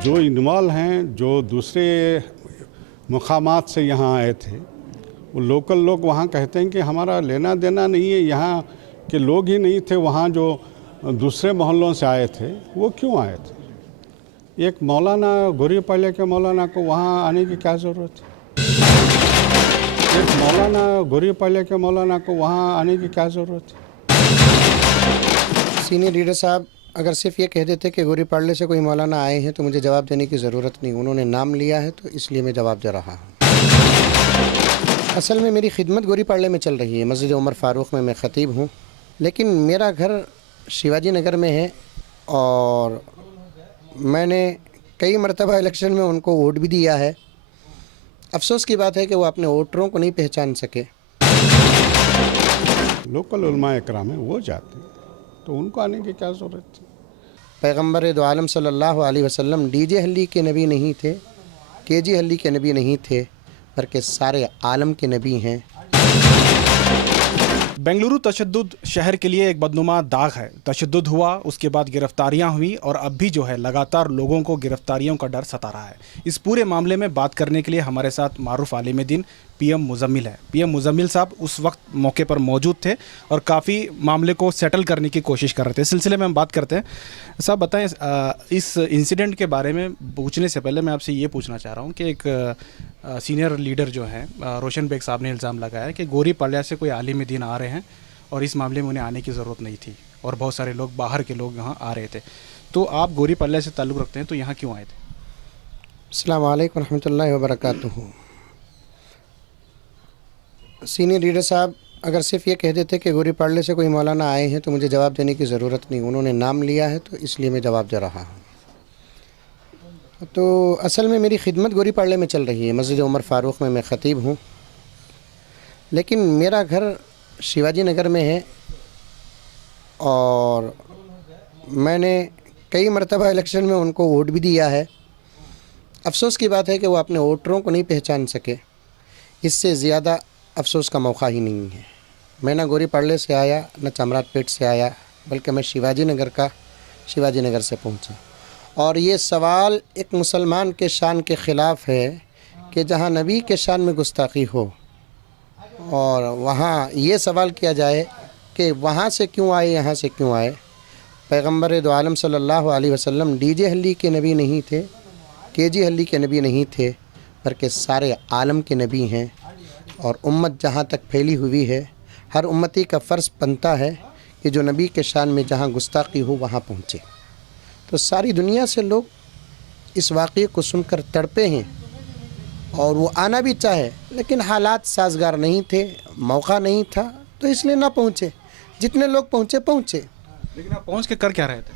जो इन्वॉल्व हैं, जो दूसरे मकामात से यहाँ आए थे, वो लोकल लोग वहाँ कहते हैं कि हमारा लेना देना नहीं है, यहाँ के लोग ही नहीं थे, वहाँ जो दूसरे मोहल्लों से आए थे वो क्यों आए थे। एक मौलाना गोरीपाले के मौलाना को वहाँ आने की क्या ज़रूरत है। एक मौलाना गोरीपाले के मौलाना को वहाँ आने की क्या ज़रूरत है। सीनियर लीडर साहब अगर सिर्फ ये कह देते कि गोरी पाड़ले से कोई मौलाना आए हैं तो मुझे जवाब देने की ज़रूरत नहीं, उन्होंने नाम लिया है तो इसलिए मैं जवाब दे रहा हूँ। असल में मेरी खिदमत गोरी पाड़ले में चल रही है, मस्जिद उमर फ़ारूक में मैं ख़तीब हूँ, लेकिन मेरा घर शिवाजी नगर में है और मैंने कई मरतबा इलेक्शन में उनको वोट भी दिया है। अफसोस की बात है कि वो अपने वोटरों को नहीं पहचान सके। लोकल उलमा इकराम है वो जाते हैं तो उनको आने की क्या ज़रूरत थी। पैगम्बर दो आलम सल्लल्लाहु अलैहि वसल्लम डीजे हल्ली के नबी नहीं थे, केजी हल्ली के नबी नहीं थे, बल्कि सारे आलम के नबी हैं। बेंगलुरु तशद्दुद शहर के लिए एक बदनुमा दाग है। तशद्दुद हुआ, उसके बाद गिरफ्तारियां हुई और अब भी जो है लगातार लोगों को गिरफ्तारियों का डर सता रहा है। इस पूरे मामले में बात करने के लिए हमारे साथ मारूफ आलिम दीन पीएम मुजम्मिल है। पीएम मुजम्मिल साहब उस वक्त मौके पर मौजूद थे और काफ़ी मामले को सेटल करने की कोशिश कर रहे थे। इस सिलसिले में हम बात करते हैं। साहब बताएं, इस इंसिडेंट के बारे में पूछने से पहले मैं आपसे ये पूछना चाह रहा हूँ कि एक सीनियर लीडर जो हैं रोशन बेग साहब ने इल्ज़ाम लगाया कि गोरी पाल्या से कोई आलिम दीन आ रहे हैं और इस मामले में उन्हें आने की ज़रूरत नहीं थी और बहुत सारे लोग बाहर के लोग यहाँ आ रहे थे। तो आप गोरी पाल्या से ताल्लुक़ रखते हैं तो यहाँ क्यों आए थे? अस्सलाम वालेकुम रहमतुल्लाहि व बरकातुहू। सीनियर लीडर साहब अगर सिर्फ ये कह देते कि गोरी पाड़ले से कोई मौलाना आए हैं तो मुझे जवाब देने की ज़रूरत नहीं, उन्होंने नाम लिया है तो इसलिए मैं जवाब दे रहा हूँ। तो असल में मेरी खिदमत गोरी पाड़ले में चल रही है, मस्जिद उमर फ़ारूक में मैं ख़तीब हूँ, लेकिन मेरा घर शिवाजी नगर में है और मैंने कई मरतबा इलेक्शन में उनको वोट भी दिया है। अफसोस की बात है कि वो अपने वोटरों को नहीं पहचान सके। इससे ज़्यादा अफसोस का मौका ही नहीं है। मैं ना गोरी पाड़ले से आया न चमराटपेट से आया, बल्कि मैं शिवाजी नगर से पहुंचा। और ये सवाल एक मुसलमान के शान के ख़िलाफ़ है कि जहां नबी के शान में गुस्ताखी हो और वहां ये सवाल किया जाए कि वहां से क्यों आए, यहाँ से क्यों आए। पैगम्बर दो आलम सल्लल्लाहु अलैहि वसल्लम डीजे हल्ली के नबी नहीं थे, केजी हल्ली के नबी नहीं थे, बल्कि सारे आलम के नबी हैं। और उम्मत जहाँ तक फैली हुई है, हर उम्मती का फ़र्ज़ बनता है कि जो नबी के शान में जहाँ गुस्ताखी हो वहाँ पहुँचे। तो सारी दुनिया से लोग इस वाक़ये को सुनकर तड़पे हैं और वो आना भी चाहे, लेकिन हालात साजगार नहीं थे, मौका नहीं था, तो इसलिए ना पहुँचे। जितने लोग पहुँचे। लेकिन आप पहुँच के कर क्या रहे थे?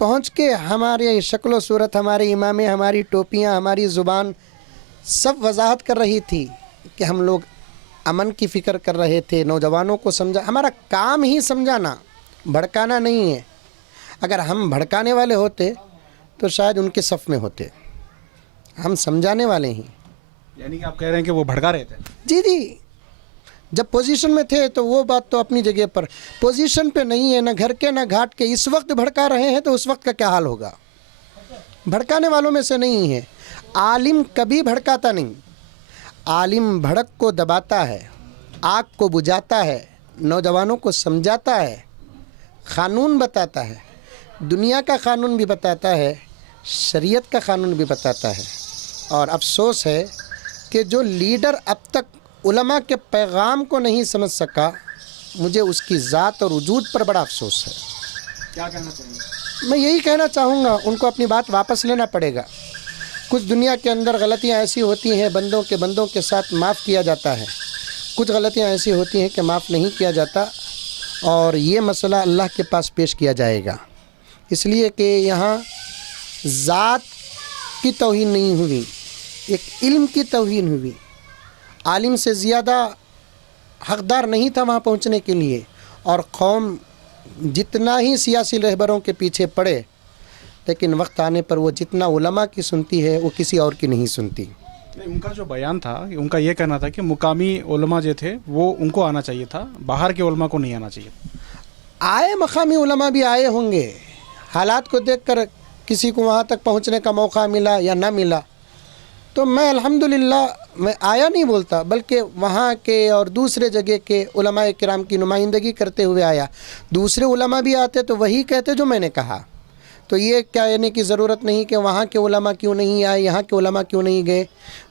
पहुँच के हमारे शक्ल सूरत, हमारे इमामें, हमारी टोपियाँ, हमारी ज़ुबान सब वजाहत कर रही थी कि हम लोग अमन की फ़िक्र कर रहे थे, नौजवानों को समझा। हमारा काम ही समझाना, भड़काना नहीं है। अगर हम भड़काने वाले होते तो शायद उनके सफ़ में होते। हम समझाने वाले हैं। यानी कि आप कह रहे हैं कि वो भड़का रहे थे? जी, जब पोजीशन में थे तो वो बात तो अपनी जगह पर, पोजीशन पे नहीं है, ना घर के ना घाट के, इस वक्त भड़का रहे हैं तो उस वक्त का क्या हाल होगा। भड़काने वालों में से नहीं है। आलिम कभी भड़काता नहीं। आलिम भड़क को दबाता है, आग को बुझाता है, नौजवानों को समझाता है, क़ानून बताता है, दुनिया का क़ानून भी बताता है, शरीयत का क़ानून भी बताता है। और अफसोस है कि जो लीडर अब तक उलमा के पैगाम को नहीं समझ सका, मुझे उसकी ज़ात और वजूद पर बड़ा अफसोस है। क्या कहना चाहिए? मैं यही कहना चाहूँगा, उनको अपनी बात वापस लेना पड़ेगा। कुछ दुनिया के अंदर गलतियाँ ऐसी होती हैं, बंदों के साथ माफ़ किया जाता है। कुछ गलतियाँ ऐसी होती हैं कि माफ़ नहीं किया जाता और ये मसला अल्लाह के पास पेश किया जाएगा। इसलिए कि यहाँ ज़ात की तौहीन नहीं हुई, एक इल्म की तौहीन हुई। आलिम से ज़्यादा हक़दार नहीं था वहाँ पहुँचने के लिए। और कौम जितना ही सियासी रहबरों के पीछे पड़े, लेकिन वक्त आने पर वो जितना उलमा की सुनती है वो किसी और की नहीं सुनती। उनका जो बयान था, उनका ये कहना था कि मुकामी उलमा जो थे वो उनको आना चाहिए था, बाहर के उलमा को नहीं आना चाहिए। आए मकामी उलमा भी आए होंगे, हालात को देखकर किसी को वहाँ तक पहुँचने का मौका मिला या ना मिला, तो मैं अल्हम्दुलिल्लाह मैं आया नहीं बोलता, बल्कि वहाँ के और दूसरे जगह के उलमाए किराम की नुमाइंदगी करते हुए आया। दूसरे उलमा भी आते तो वही कहते जो मैंने कहा। तो ये कहने की ज़रूरत नहीं कि वहाँ के उलमा क्यों नहीं आए, यहाँ के उलमा क्यों नहीं गए।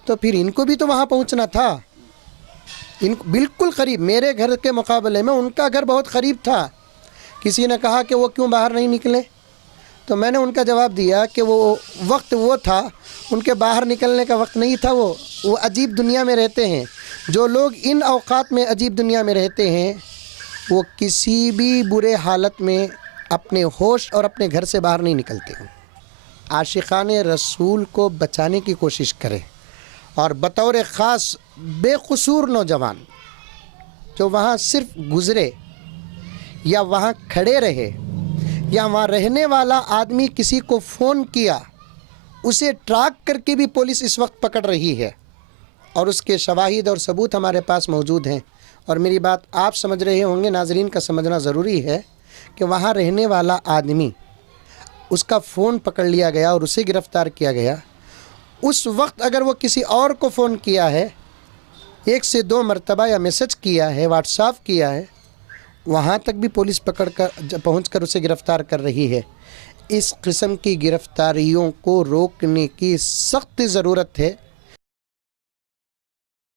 तो फिर इनको भी तो वहाँ पहुँचना था। इन बिल्कुल करीब, मेरे घर के मुकाबले में उनका घर बहुत करीब था। किसी ने कहा कि वो क्यों बाहर नहीं निकले, तो मैंने उनका जवाब दिया कि वो वक्त वो था, उनके बाहर निकलने का वक्त नहीं था। वो अजीब दुनिया में रहते हैं। जो लोग इन औकात में अजीब दुनिया में रहते हैं, वो किसी भी बुरे हालत में अपने होश और अपने घर से बाहर नहीं निकलते हैं। आशिक़ाने रसूल को बचाने की कोशिश करें, और बतौर ख़ास बेकसूर नौजवान जो वहाँ सिर्फ गुज़रे या वहाँ खड़े रहे या वहाँ रहने वाला आदमी किसी को फ़ोन किया, उसे ट्रैक करके भी पुलिस इस वक्त पकड़ रही है, और उसके शवाहिद और सबूत हमारे पास मौजूद हैं। और मेरी बात आप समझ रहे होंगे, नाजरीन का समझना ज़रूरी है कि वहाँ रहने वाला आदमी, उसका फ़ोन पकड़ लिया गया और उसे गिरफ़्तार किया गया। उस वक्त अगर वो किसी और को फ़ोन किया है, 1 से 2 मरतबा या मैसेज किया है, व्हाट्सएप किया है, वहाँ तक भी पुलिस पकड़ कर पहुँच कर उसे गिरफ़्तार कर रही है। इस किस्म की गिरफ़्तारियों को रोकने की सख्त ज़रूरत है।